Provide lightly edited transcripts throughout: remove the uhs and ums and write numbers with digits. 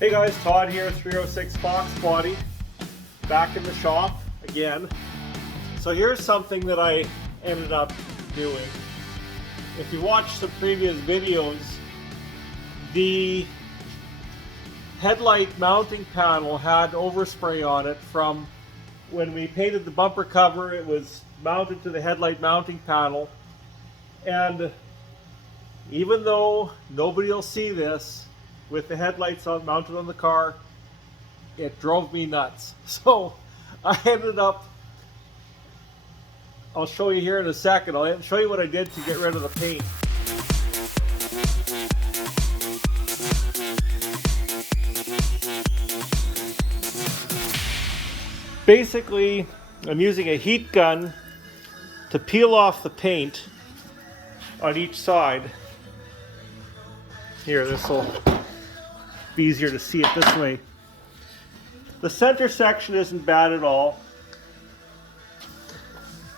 Hey guys, Todd here, 306 Foxbody, back in the shop again. So here's something that I ended up doing. If you watched some previous videos, the headlight mounting panel had overspray on it from when we painted the bumper cover. It was mounted to the headlight mounting panel, and even though nobody will see this, with the headlights mounted on the car, it drove me nuts. So I ended up, I'll show you here in a second, I'll show you what I did to get rid of the paint. Basically, I'm using a heat gun to peel off the paint on each side. Here, this will be easier to see it this way. The center section isn't bad at all.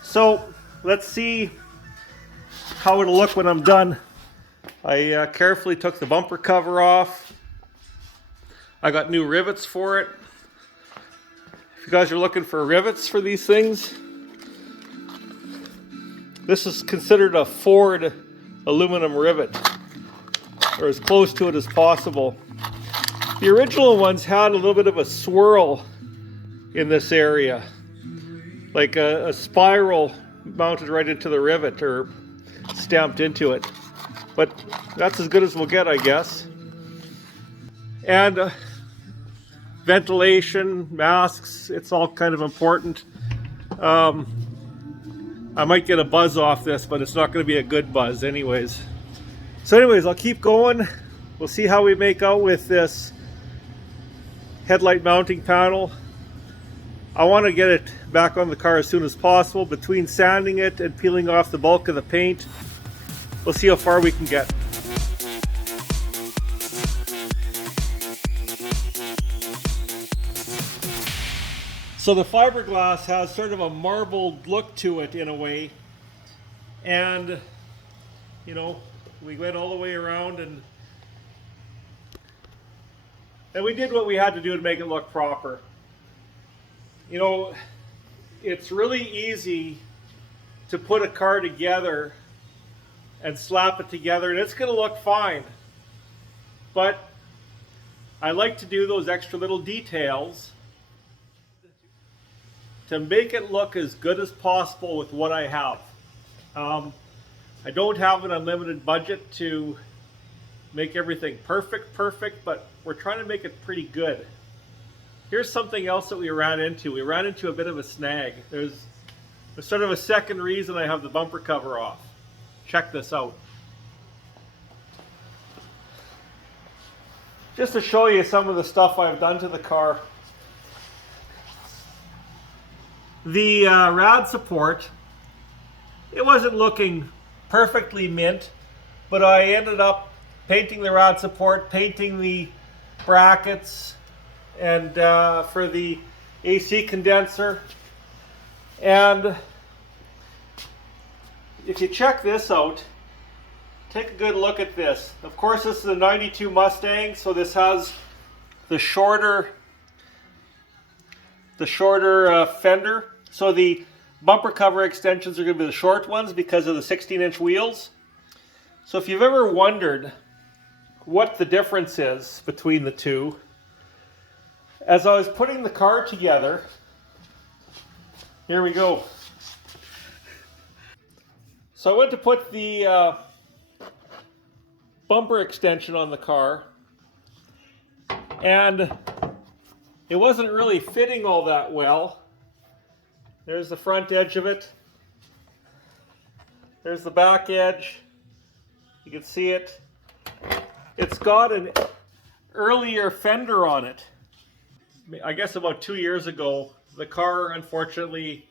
So let's see how it'll look when I'm done. I carefully took the bumper cover off. I got new rivets for it. If you guys are looking for rivets for these things, this is considered a Ford aluminum rivet, or as close to it as possible. The original ones had a little bit of a swirl in this area, like a spiral mounted right into the rivet or stamped into it. But that's as good as we'll get, I guess. And ventilation, masks, it's all kind of important. I might get a buzz off this, but it's not going to be a good buzz anyways. So anyways, I'll keep going. We'll see how we make out with this headlight mounting panel. I want to get it back on the car as soon as possible. Between sanding it and peeling off the bulk of the paint, we'll see how far we can get. So the fiberglass has sort of a marbled look to it in a way, and you know, we went all the way around and we did what we had to do to make it look proper. You know, it's really easy to put a car together and slap it together and it's going to look fine. But I like to do those extra little details to make it look as good as possible with what I have. I don't have an unlimited budget to make everything perfect, but we're trying to make it pretty good. Here's something else that we ran into. We ran into a bit of a snag. There's sort of a second reason I have the bumper cover off. Check this out. Just to show you some of the stuff I've done to the car. The rad support, it wasn't looking perfectly mint, but I ended up painting the rad support, painting the brackets, and for the AC condenser. And if you check this out, take a good look at this. Of course, this is a 92 Mustang, so this has the shorter fender. So the bumper cover extensions are going to be the short ones because of the 16-inch wheels. So if you've ever wondered what the difference is between the two, as I was putting the car together, here we go. So I went to put the bumper extension on the car, and it wasn't really fitting all that well. There's the front edge of it. There's the back edge. You can see it. It's got an earlier fender on it. I guess about 2 years ago, the car unfortunately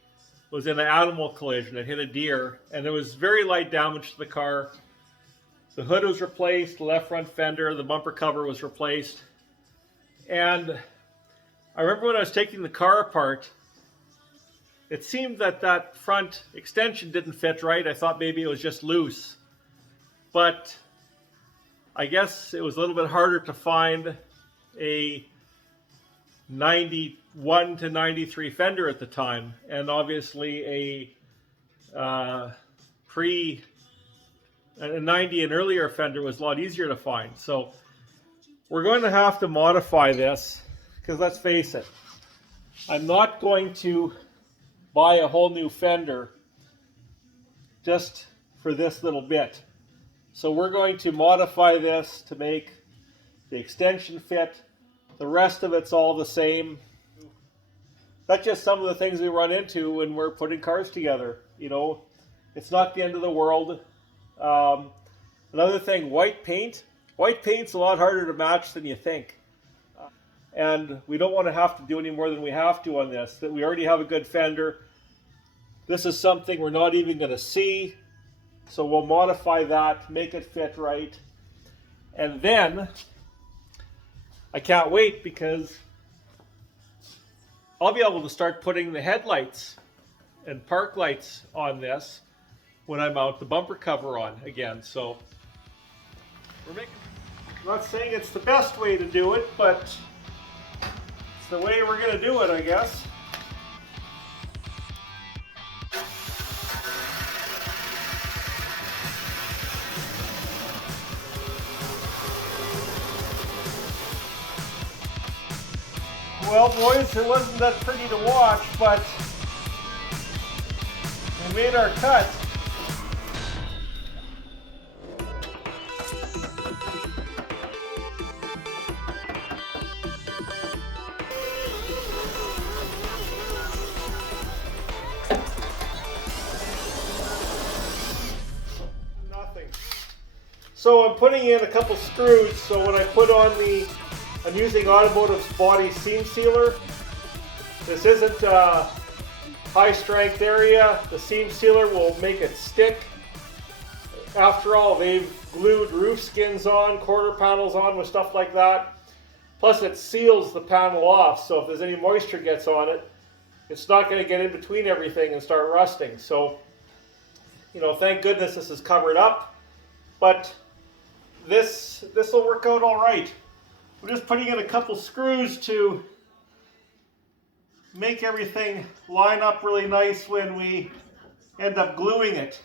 was in an animal collision. It hit a deer, and there was very light damage to the car. The hood was replaced, the left front fender, the bumper cover was replaced. And I remember when I was taking the car apart, it seemed that that front extension didn't fit right. I thought maybe it was just loose. But I guess it was a little bit harder to find a 91 to 93 fender at the time, and obviously a 90 and earlier fender was a lot easier to find. So we're going to have to modify this, because let's face it, I'm not going to buy a whole new fender just for this little bit. So we're going to modify this to make the extension fit. The rest of it's all the same. That's just some of the things we run into when we're putting cars together. You know, it's not the end of the world. Another thing, white paint. White paint's a lot harder to match than you think. And we don't want to have to do any more than we have to on this. That we already have a good fender. This is something we're not even going to see. So we'll modify that, make it fit right. And then, I can't wait because I'll be able to start putting the headlights and park lights on this when I mount the bumper cover on again. So I'm not saying it's the best way to do it, but it's the way we're going to do it, I guess. Well, boys, it wasn't that pretty to watch, but we made our cut. Nothing. So I'm putting in a couple screws, so when I put on I'm using Automotive's body seam sealer. This isn't a high strength area. The seam sealer will make it stick. After all, they've glued roof skins on, quarter panels on with stuff like that. Plus it seals the panel off, so if there's any moisture gets on it, it's not going to get in between everything and start rusting. So, you know, thank goodness this is covered up. But this will work out all right. We're just putting in a couple screws to make everything line up really nice when we end up gluing it.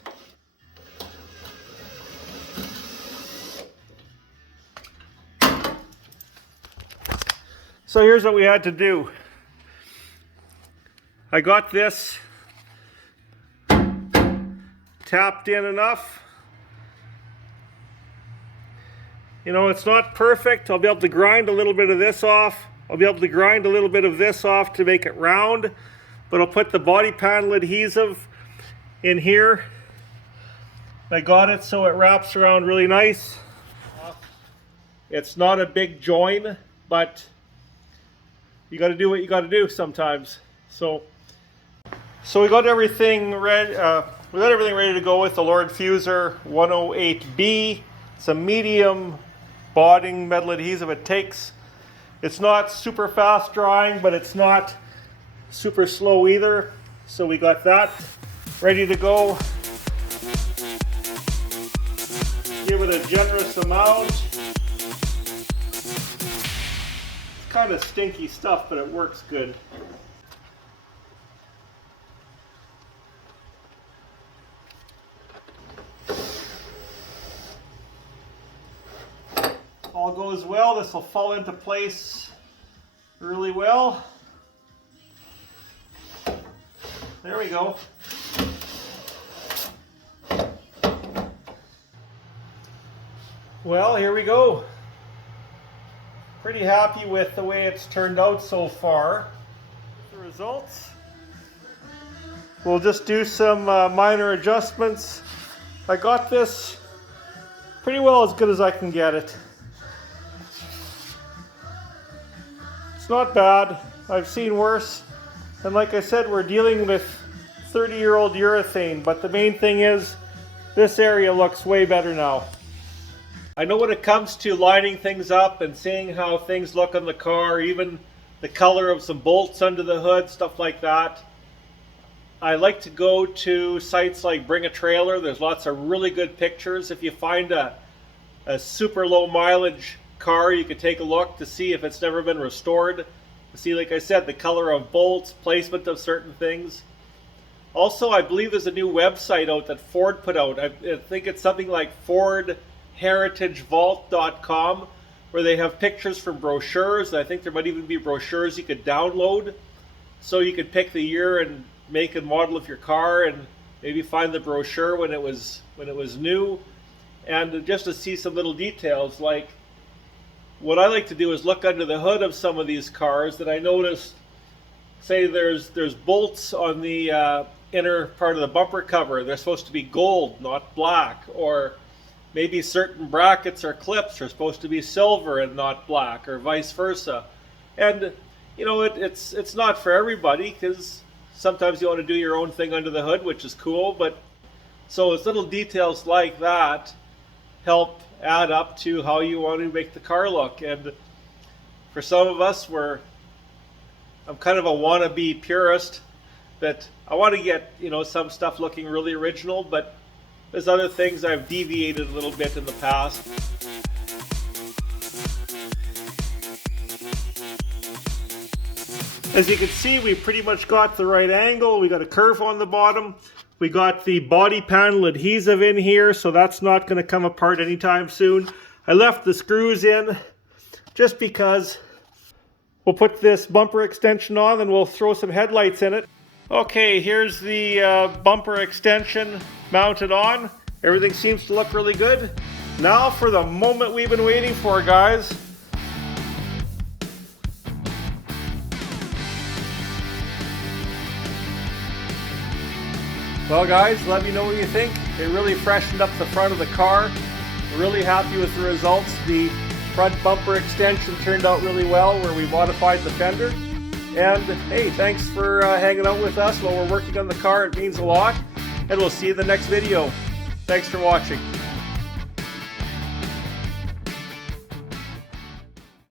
So here's what we had to do. I got this tapped in enough. You know, it's not perfect. I'll be able to grind a little bit of this off. I'll be able to grind a little bit of this off to make it round. But I'll put the body panel adhesive in here. I got it so it wraps around really nice. It's not a big join, but you got to do what you got to do sometimes. So we got everything ready. We got everything ready to go with the Lord Fuser 108B. It's a medium bonding metal adhesive. It's not super fast drying, but it's not super slow either. So we got that ready to go. Give it a generous amount. It's kind of stinky stuff, but it works good. All goes well, this will fall into place really well. There we go. Well, here we go. Pretty happy with the way it's turned out so far. The results. We'll just do some minor adjustments. I got this pretty well as good as I can get it. It's not bad. I've seen worse. And like I said, we're dealing with 30-year-old urethane, but the main thing is this area looks way better now. I know when it comes to lining things up and seeing how things look on the car, even the color of some bolts under the hood, stuff like that, I like to go to sites like Bring a Trailer. There's lots of really good pictures. If you find a super low mileage car, you could take a look to see if it's never been restored. See, like I said, the color of bolts, placement of certain things. Also, I believe there's a new website out that Ford put out. I think it's something like FordHeritageVault.com, where they have pictures from brochures. I think there might even be brochures you could download, so you could pick the year and make and model of your car, and maybe find the brochure when it was new, and just to see some little details. Like, what I like to do is look under the hood of some of these cars that I noticed. Say there's bolts on the inner part of the bumper cover. They're supposed to be gold, not black. Or maybe certain brackets or clips are supposed to be silver and not black, or vice versa. And you know, it's not for everybody, because sometimes you want to do your own thing under the hood, which is cool. But so it's little details like that help add up to how you want to make the car look. And for some of us, I'm kind of a wannabe purist, that I want to get, you know, some stuff looking really original, but there's other things I've deviated a little bit in the past. As you can see, we pretty much got the right angle. We got a curve on the bottom. We got the body panel adhesive in here, so that's not going to come apart anytime soon. I left the screws in just because. We'll put this bumper extension on, and we'll throw some headlights in it. Okay, here's the bumper extension mounted on. Everything seems to look really good. Now for the moment we've been waiting for, guys. Well guys, let me know what you think. It really freshened up the front of the car. We're really happy with the results. The front bumper extension turned out really well, where we modified the fender. And hey, thanks for hanging out with us while we're working on the car. It means a lot. And we'll see you in the next video. Thanks for watching.